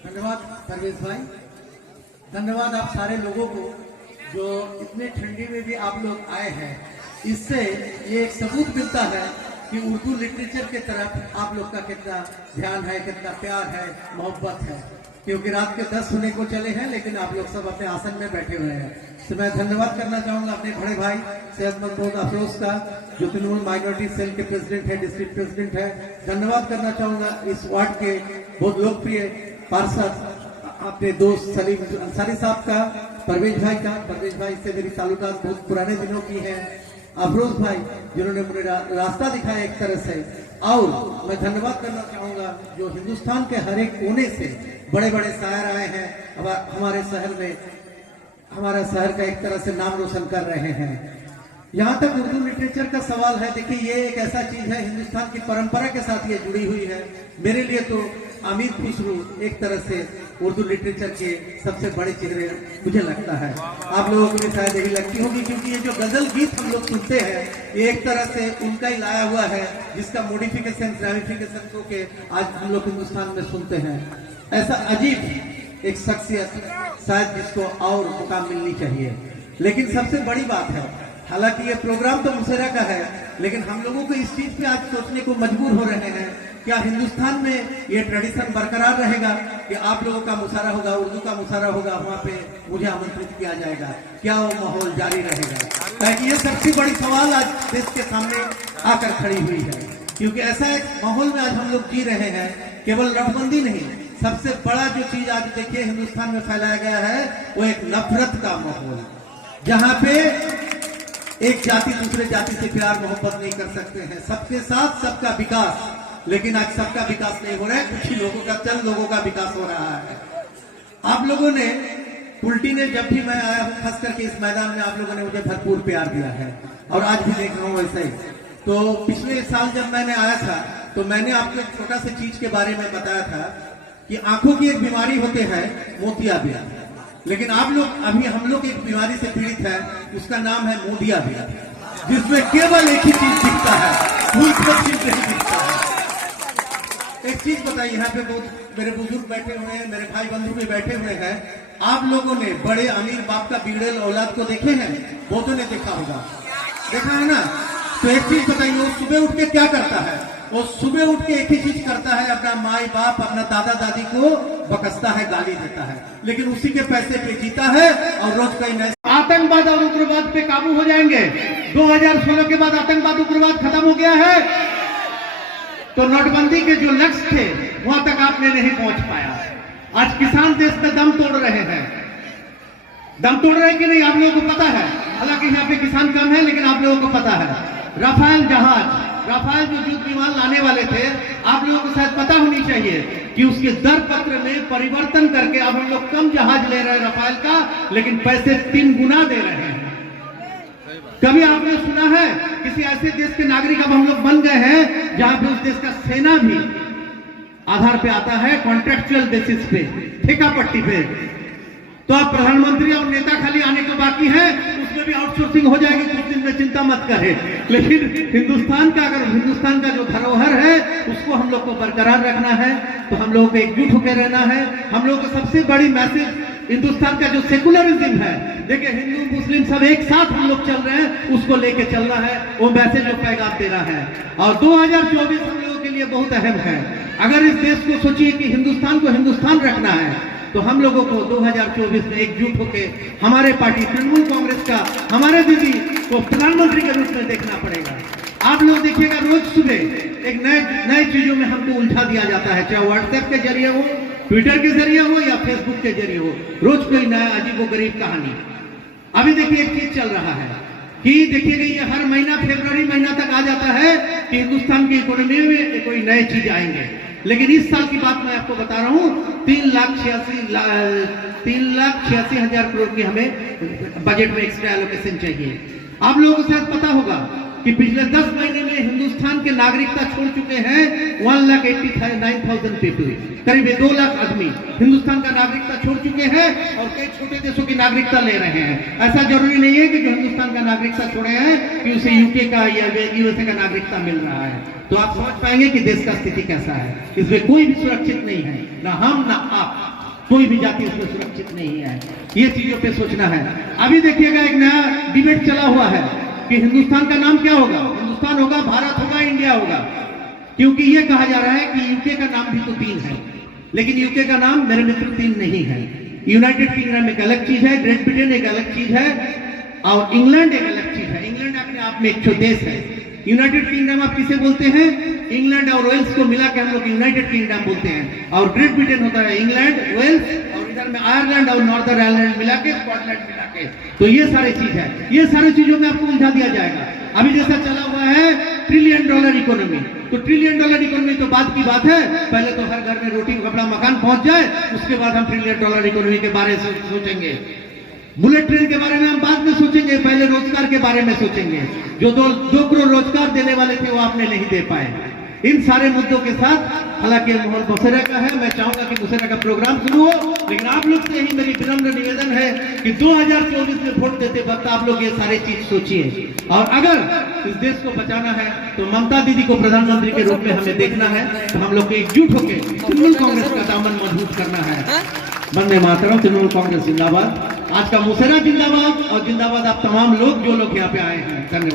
धन्यवाद परवेश भाई, धन्यवाद आप सारे लोगों को जो इतने ठंडी में भी आप लोग आए हैं। इससे ये एक सबूत मिलता है कि उर्दू लिटरेचर के तरफ आप लोग का कितना ध्यान है, कितना प्यार है, मोहब्बत है। क्योंकि रात के 10 होने को चले हैं लेकिन आप लोग सब अपने आसन में बैठे हुए हैं। तो मैं धन्यवाद करना चाहूंगा अपने बड़े भाई सेहतमंद बहुत अफरोज का, जो तृणमूल माइनॉरिटी सेल के प्रेसिडेंट है, डिस्ट्रिक्ट प्रेसिडेंट है। धन्यवाद करना चाहूंगा इस वार्ड के बहुत लोकप्रिय पार्षद अपने दोस्त सलीम अंसारी साहब का, परवेज भाई का। परवेज भाई से मेरी ताल्लुकात बहुत पुराने दिनों की है। अफरोज भाई जिन्होंने मुझे रास्ता दिखाया एक तरह से। और मैं धन्यवाद करना चाहूंगा जो हिंदुस्तान के हर एक कोने से बड़े बड़े शायर आए हैं हमारे शहर में, हमारा शहर का एक तरह से नाम रोशन कर रहे हैं। यहाँ तक उर्दू लिटरेचर का सवाल है, देखिए ये एक ऐसा चीज है हिंदुस्तान की परंपरा के साथ ये जुड़ी हुई है। मेरे लिए तो अमीर खुसरू एक तरह से उर्दू लिटरेचर के सबसे बड़े चेहरे मुझे लगता है। आप लोगों को भी शायद यही लगती होगी, क्योंकि ये जो गजल गीत हम लोग सुनते हैं ये एक तरह से उनका ही लाया हुआ है, जिसका मॉडिफिकेशन ग्रामिफिकेशन को के आज हम लोग हिंदुस्तान में सुनते हैं। ऐसा अजीब एक शख्सियत शायद जिसको और मुकाम मिलनी चाहिए। लेकिन सबसे बड़ी बात है, हालांकि ये प्रोग्राम तो मुशर्रा का है, लेकिन हम लोगों को इस चीज पे आज सोचने को मजबूर हो रहे हैं, क्या हिंदुस्तान में ये ट्रेडिशन बरकरार रहेगा कि आप लोगों का मुशायरा होगा, उर्दू का मुशायरा होगा, वहाँ पे मुझे आमंत्रित किया जाएगा, क्या वो माहौल जारी रहेगा? ताकि ये सबसे बड़ी सवाल आज देश के सामने आकर खड़ी हुई है। क्योंकि ऐसा एक माहौल में आज हम लोग जी रहे हैं, केवल नोटबंदी नहीं, सबसे बड़ा जो चीज आज देखिए हिंदुस्तान में फैलाया गया है वो एक नफरत का माहौल, जहाँ पे एक जाति दूसरे जाति से प्यार मोहब्बत नहीं कर सकते हैं। सबके साथ सबका विकास, लेकिन आज सबका विकास नहीं हो रहा है, कुछ ही लोगों का, चंद लोगों का विकास हो रहा है। आप लोगों ने उल्टी ने जब भी मैं आया हूं, खास करके इस मैदान में आप लोगों ने मुझे भरपूर प्यार दिया है और आज भी देख रहा हूं वैसे ही। तो पिछले साल जब मैंने आया था तो मैंने आपको एक छोटा सा चीज के बारे में बताया था कि आंखों की एक बीमारी होती है मोतियाबिंद, लेकिन आप लोग अभी हम लोग एक बीमारी से पीड़ित है, उसका नाम है मोदियाबिंद, जिसमें केवल एक ही चीज दिखता है, फूल पश्चिम नहीं दिखता है। एक चीज बताइए, यहाँ पे बहुत मेरे बुजुर्ग बैठे हुए हैं, मेरे भाई बंधु भी बैठे हुए हैं, आप लोगों ने बड़े अमीर बाप का बिगड़ेल औलाद को देखे हैं? बहुतों ने देखा होगा, देखा है ना? तो एक चीज बताइए, वो सुबह उठ के क्या करता है? वो सुबह उठ के एक ही चीज करता है, अपना माई बाप, अपना दादा दादी को बकसता है, गाली देता है, लेकिन उसी के पैसे पे जीता है और रोज कई नए। आतंकवाद और उग्रवाद पे काबू हो जाएंगे। 2016 के बाद आतंकवाद उग्रवाद खत्म हो गया है, तो नोटबंदी के जो लक्ष्य थे वहां तक आपने नहीं पहुंच पाया। आज किसान देश में दम तोड़ रहे हैं, दम तोड़ रहे हैं कि नहीं आप लोगों को पता है? हालांकि यहाँ पे किसान कम है, लेकिन आप लोगों को पता है राफेल जहाज, राफेल जो युद्ध विमान लाने वाले थे, आप लोगों को शायद पता होनी चाहिए कि उसके दर पत्र में परिवर्तन करके अब हम लोग कम जहाज ले रहे हैं राफेल का, लेकिन पैसे 3 गुना दे रहे हैं। कभी आपने सुना है किसी ऐसे देश के नागरिक अब हम लोग बन गए हैं जहां पे उस देश का सेना भी आधार पे आता है, कॉन्ट्रेक्चुअल बेसिस पे, ठेका पट्टी पे। तो आप प्रधानमंत्री और नेता खाली आने को बाकी है, उसमें भी आउटसोर्सिंग हो जाएगी कुछ दिन में, चिंता मत करें। लेकिन हिंदुस्तान का, अगर हिंदुस्तान का जो धरोहर है उसको हम लोग को बरकरार रखना है, तो हम लोगों को एकजुट होकर रहना है। हम लोगों को सबसे बड़ी मैसेज हिंदुस्तान का जो सेकुलरिज्म है, देखिए हिंदू मुस्लिम सब एक साथ हम लोग चल रहे हैं, उसको लेके चलना है, वो मैसेज जो पैगाम देना है। और 2024 हम लोगों के लिए बहुत अहम है। अगर इस देश को सोचिए कि हिंदुस्तान को हिंदुस्तान रखना है, तो हम लोगों को 2024 में एकजुट होकर हमारे पार्टी तृणमूल कांग्रेस का, हमारे दीदी को प्रधानमंत्री के रूप में देखना पड़ेगा। आप लोग देखिएगा रोज सुबह एक नए चीजों में हमको उलझा दिया जाता है, चाहे व्हाट्सएप के जरिए हो, ट्विटर के जरिए हो या फेसबुक के जरिए हो, रोज कोई नया अजीब गरीब कहानी। अभी देखिए एक चीज चल रहा है कि देखिएगा ये हर महीना फरवरी महीना तक आ जाता है कि हिंदुस्तान की इकोनॉमी में कोई नए चीज आएंगे, लेकिन इस साल की बात मैं आपको बता रहा हूँ, 3,86,000 करोड़ की हमें बजट में एक्स्ट्रा एलोकेशन चाहिए। आप लोगों को शायद पता होगा कि पिछले 10 महीने में हिंदुस्तान के नागरिकता छोड़ चुके हैं 1,89,000 पीपल, करीब 2 लाख आदमी हिंदुस्तान का नागरिकता छोड़ चुके हैं और कई छोटे देशों की नागरिकता ले रहे हैं। ऐसा जरूरी नहीं है कि जो हिंदुस्तान का नागरिकता छोड़े हैं कि उसे यूके का या यूएसए का नागरिकता मिल रहा है। तो आप समझ पाएंगे कि देश का स्थिति कैसा है। इसमें कोई भी सुरक्षित नहीं है, ना हम ना आप, कोई भी जाति इसमें सुरक्षित नहीं है। ये चीजों पे सोचना है। अभी देखिएगा एक नया डिबेट चला हुआ है कि हिंदुस्तान का नाम क्या होगा, हिंदुस्तान होगा, भारत होगा, इंडिया होगा, क्योंकि ये कहा जा रहा है कि यूके का नाम भी तो 3 है, लेकिन यूके का नाम मेरे मित्र 3 नहीं है। यूनाइटेड किंगडम एक अलग चीज है, ग्रेट ब्रिटेन एक अलग चीज है और इंग्लैंड एक अलग चीज है। इंग्लैंड अपने आप में एक छोटा देश है। यूनाइटेड किंगडम आप किसे बोलते हैं? इंग्लैंड और वेल्स को मिला के हम लोग यूनाइटेड किंगडम बोलते हैं। और ग्रेट ब्रिटेन होता है इंग्लैंड, वेल्स और इधर में आयरलैंड और नॉर्दर्न आयरलैंड मिला के, स्कॉटलैंड मिला के। तो ये सारी चीज है, ये सारी चीजों में आपको उलझा दिया जाएगा। अभी जैसा चला हुआ है $1 ट्रिलियन इकोनॉमी, तो $1 ट्रिलियन इकोनॉमी तो बात की बात है। पहले तो हर घर में रोटी कपड़ा मकान पहुंच जाए, उसके बाद हम $1 ट्रिलियन इकोनॉमी के बारे में सोचेंगे। बुलेट ट्रेन के बारे में हम बाद में सोचेंगे, पहले रोजगार के बारे में सोचेंगे। जो 2 करोड़ रोजगार देने वाले थे वो आपने नहीं दे पाए। इन सारे मुद्दों के साथ, हालांकि माहौल मुशर्रा का है, मैं चाहूंगा कि मुशर्रा का प्रोग्राम शुरू हो, लेकिन आप लोग से ही मेरी विनम्र निवेदन है कि 2024 में वोट देते वक्त आप लोग ये सारे चीज सोचिए। और अगर इस देश को बचाना है तो ममता दीदी को प्रधानमंत्री के रूप में हमें देखना है। तो हम लोग को एकजुट होकर तृणमूल कांग्रेस का दामन मजबूत करना है। वंदे मातरम, तृणमूल कांग्रेस जिंदाबाद। आज का मुशर्रा जिंदाबाद और जिंदाबाद आप तमाम लोग जो लोग यहाँ पे आए हैं। धन्यवाद।